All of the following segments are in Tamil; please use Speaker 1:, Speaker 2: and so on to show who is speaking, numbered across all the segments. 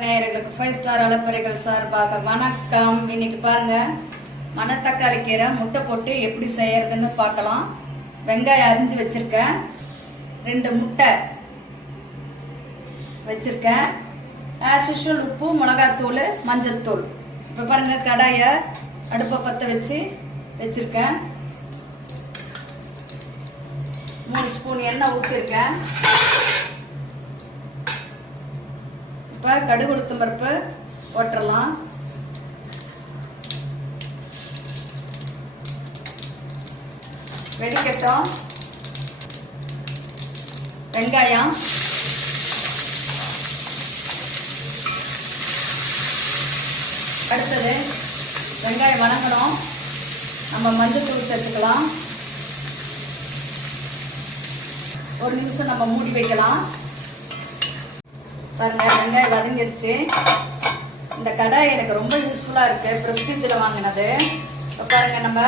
Speaker 1: நேயர்களுக்கு ஃபைவ் ஸ்டார் அலப்பறைகள் சார்பாக வணக்கம். இன்னைக்கு பாருங்க மணத்தக்காளி கீரை முட்டை போட்டு எப்படி செய்யறதுன்னு பார்க்கலாம். வெங்காயம் அரிஞ்சு வச்சிருக்கேன். ரெண்டு முட்டை வச்சிருக்கேன். ஆஸ் யூஷுவல் உப்பு மிளகாத்தூள் மஞ்சத்தூள். இப்போ பாருங்க கடாயை அடுப்பை பற்ற வச்சு வச்சிருக்கேன். மூணு ஸ்பூன் எண்ணெய் ஊற்றிருக்கேன் இப்போ கடுகு உளுத்தம் பருப்பு போட்டுடலாம் வெடிக்கட்டும். வெங்காயம். அடுத்தது வெங்காயம் வணங்கணும். நம்ம மஞ்சள் தூள் சேர்த்துக்கலாம். ஒரு நிமிஷம் நம்ம மூடி வைக்கலாம். பாருங்க வெங்காயம் வதங்கிடுச்சு இந்த கடாய் எனக்கு ரொம்ப யூஸ்ஃபுல்லாக இருக்குது ப்ரெஸ்டீஜில் வாங்கினது. இப்போ பாருங்க நம்ம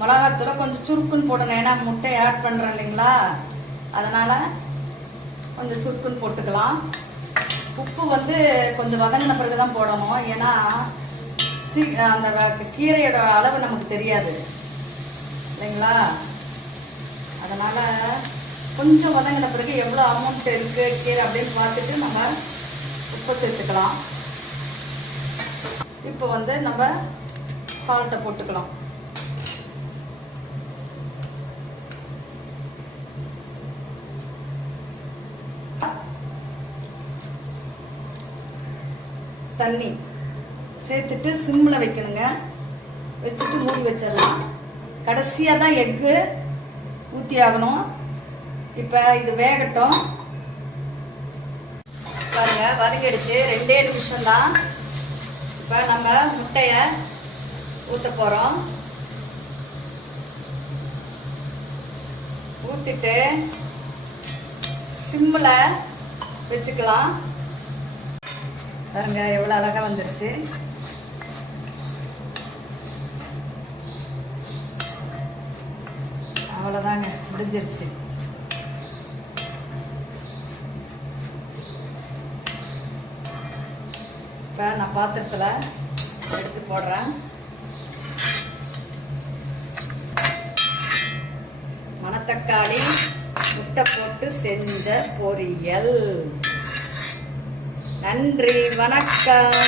Speaker 1: மிளகாத்தூளை கொஞ்சம் சுருக்குன்னு போடணும். ஏன்னா முட்டை ஆட் பண்ணுறோம் இல்லைங்களா? அதனால் கொஞ்சம் சுருக்குன்னு போட்டுக்கலாம். உப்பு வந்து கொஞ்சம் வதங்கின பிறகு தான் போடணும். ஏன்னா சீ அந்த கீரையோட அளவு நமக்கு தெரியாது. இல்லைங்களா? கொஞ்சம் வதங்கின பிறகு எவ்வளோ அமௌண்ட் இருக்குது கீரை அப்படின்னு பார்த்துட்டு நம்ம உப்பை சேர்த்துக்கலாம். இப்போ வந்து நம்ம சால்ட்டை போட்டுக்கலாம். தண்ணி சேர்த்துட்டு சிம்மில் வைக்கணுங்க. வச்சுட்டு மூடி வச்சிடலாம். கடைசியாக தான் எக்கு ஊற்றி ஆகணும். இப்போ இது வேகட்டும். பாருங்க வதங்கிடுச்சு. ரெண்டே நிமிஷம்தான். இப்போ நம்ம முட்டையை ஊற்ற போகிறோம் ஊற்றிட்டு சிம்மில் வச்சுக்கலாம். பாருங்க எவ்வளோ அழகாக வந்துருச்சு. அவ்வளோதாங்க முடிஞ்சிருச்சு. இப்போ நான் பாத்திரத்தில் எடுத்து போடுறேன். மணத்தக்காளி முட்டை போட்டு செஞ்ச பொரியல். நன்றி வணக்கம்.